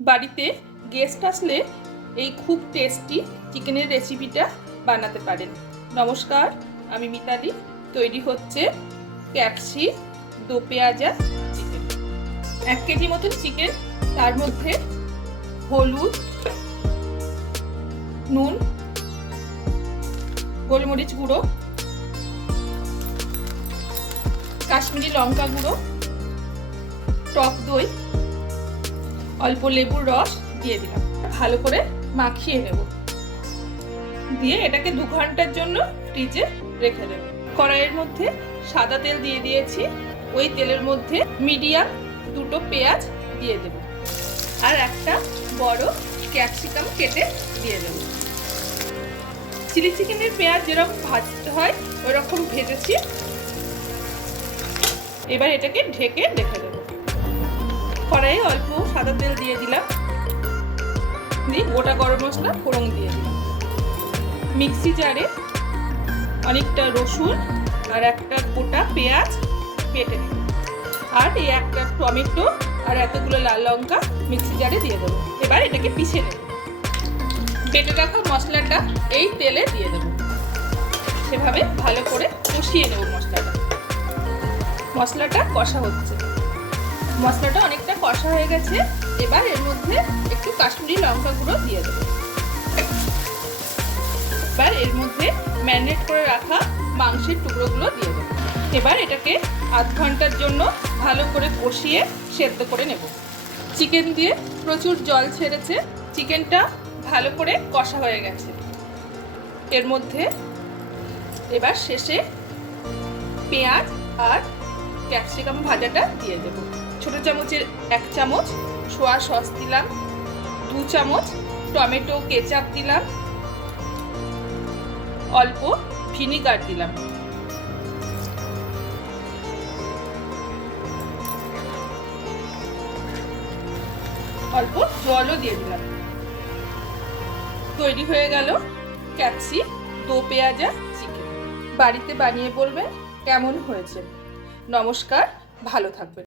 বাড়িতে গেস্ট আসলে এই খুব টেস্টি চিকেনের রেসিপিটা বানাতে পারেন। নমস্কার, আমি মিতালি। তৈরি হচ্ছে ক্যাপসি দো পেঁয়াজা চিকেন। 1 কেজি মতন চিকেন, তার মধ্যে হলুদ, নুন, গোলমরিচ গুঁড়ো, কাশ্মীরি লঙ্কা গুঁড়ো, টক দই, অল্প লেবুর রস দিয়ে দিলাম। ভালো করে মাখিয়ে নেব, দিয়ে এটাকে 2 ঘন্টার জন্য ফ্রিজে রেখে দেব। কড়াইয়ের মধ্যে সাদা তেল দিয়ে দিয়েছি। ওই তেলের মধ্যে মিডিয়াম 2টো পেঁয়াজ দিয়ে দেব, আর একটা বড় ক্যাপসিকাম কেটে দিয়ে দেব। চিলি চিকেনের পেঁয়াজ যেরকম ভাজতে হয় ওরকম ভেজেছি। এবার এটাকে ঢেকে রেখে দেব। কড়াইয়ে অল্প সাদা তেল দিয়ে দিলাম, দিয়ে গোটা গরম মশলা ফোড়ন দিয়ে দিলাম। মিক্সি জারে অনেকটা রসুন আর একটা গোটা পেঁয়াজ বেটে নেব, আর এই একটা টমেটো আর এতগুলো লাল লঙ্কা মিক্সি জারে দিয়ে দেবো। এবার এটাকে পিষে নেব। বেটে রাখা মশলাটা এই তেলে দিয়ে দেবো। সেভাবে ভালো করে কষিয়ে নেব মশলাটা। মশলাটা কষা হচ্ছে, মশলাটা অনেকটা কষা হয়ে গেছে। এবার এর মধ্যে একটু কাশ্মীরি লঙ্কা গুঁড়ো দিয়ে দেবো। এবার এর মধ্যে ম্যারিনেট করে রাখা মাংসের টুকরোগুলো দিয়ে দেবো। এবার এটাকে আধ ঘন্টার জন্য ভালো করে কষিয়ে সেদ্ধ করে নেব। চিকেন দিয়ে প্রচুর জল ছেড়েছে, চিকেনটা ভালো করে কষা হয়ে গেছে। এর মধ্যে এবার শেষে পেঁয়াজ আর ক্যাপসিকাম ভাজাটা দিয়ে দেব। ছোট চামচের 1 চামচ সোয়া সস দিলাম, 2 চামচ টমেটো কেচাপ দিলাম, অল্প ভিনিগার দিলাম, অল্প জলও দিয়ে দিলাম। তৈরি হয়ে গেল ক্যাপসি দো পেঁয়াজা চিকেন। বাড়িতে বানিয়ে বলবেন কেমন হয়েছে। নমস্কার, ভালো থাকবেন।